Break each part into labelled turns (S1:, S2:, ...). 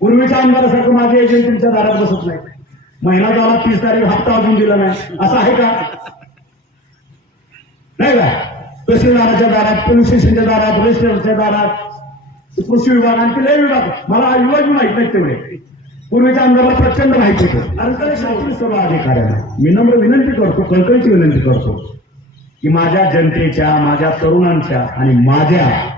S1: पूर्वीच्या आमदारासारखं माझे एजंट तुमच्या दारात बसत नाही. महिना झाला तीस तारीख हप्ता अजून दिला नाही. असं आहे का? नाही का? तहसीलदाराच्या दारात पोलीस स्टेशनच्या दारात रजिस्ट्रेशनच्या दारात कृषी विभाग आणि लय विभाग. मला विभाग माहीत नाही तेवढे. पूर्वीच्या आमदाराला प्रचंड माहिती होतं. आणि शास्त्री सर्व अधिकाऱ्यांना. मी नम्र विनंती करतो कळकळीची विनंती करतो की माझ्या जनतेच्या माझ्या तरुणांच्या आणि माझ्या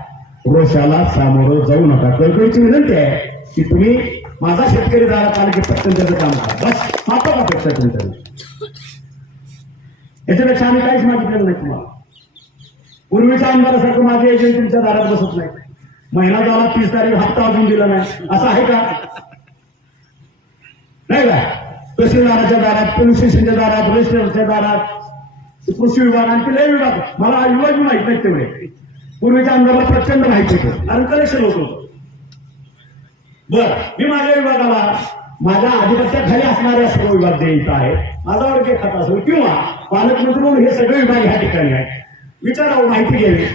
S1: रोषाला सामोरं जाऊ नका. कळकळीची विनंती आहे. की तुम्ही माझा शेतकरी दारात आले की पटकन त्याचं काम करा. बस माफक अपेक्षा तुमच्या याच्यापेक्षा आम्ही काहीच मागितलेलं नाही तुम्हाला. पूर्वीच्या आमदारासारखं माझे एजंट तुमच्या दारात बसत नाही. महिना झाला तीस तारीख हप्ता अजून दिला नाही. असं आहे का? नाही का? तहसीलदाराच्या दारात पोलीस स्टेशनच्या दारात रजिस्ट्रारच्या दारात कृषी विभाग आणि लय विभाग. मला युवा माहीत नाही तेवढे. पूर्वीच्या आमदाराला प्रचंड माहिती होतं. आणि कलेक्शन होत होतं. बर मी माझ्या विभागाला माझ्या आधिपत्याखाली असणाऱ्या सर्व विभाग द्यायचा आहे. माझा वर्ग खात असेल किंवा पालकमंत्री म्हणून हे सगळे विभाग ह्या ठिकाणी आहेत. विचारावं माहिती घ्यावी.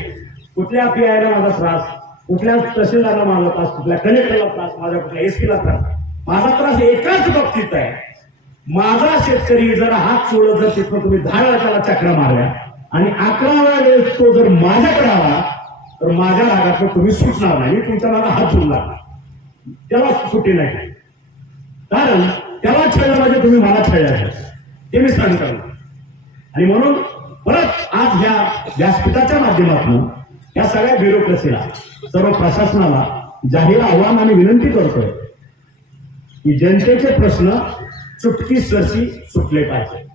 S1: कुठल्या पी आयला माझा त्रास कुठल्या तहसीलदारला माझा त्रास कुठल्या कलेक्टरला त्रास माझ्या कुठल्या एसपीला त्रास. माझा त्रास एकाच बाबतीत आहे. माझा शेतकरी जर हात सोडत जर तिथं तुम्ही दहा त्याला चक्रा मारल्या आणि अकराव्या वेळेस तो जर माझ्याकडे आला तर माझ्या रागात तुम्ही सुटणार नाही. तुमच्या मला हात जोडणार नाही. त्याला सुट्टी नाही. कारण त्याला छळलं म्हणजे तुम्ही मला छळलं ते मी सांगतो. आणि म्हणून परत आज ह्या व्यासपीठाच्या माध्यमातून या सगळ्या ब्युरोक्रेसीला सर्व प्रशासनाला जाहीर आव्हान आणि विनंती करतोय की जनतेचे प्रश्न चुटकी सरशी सुटले पाहिजे.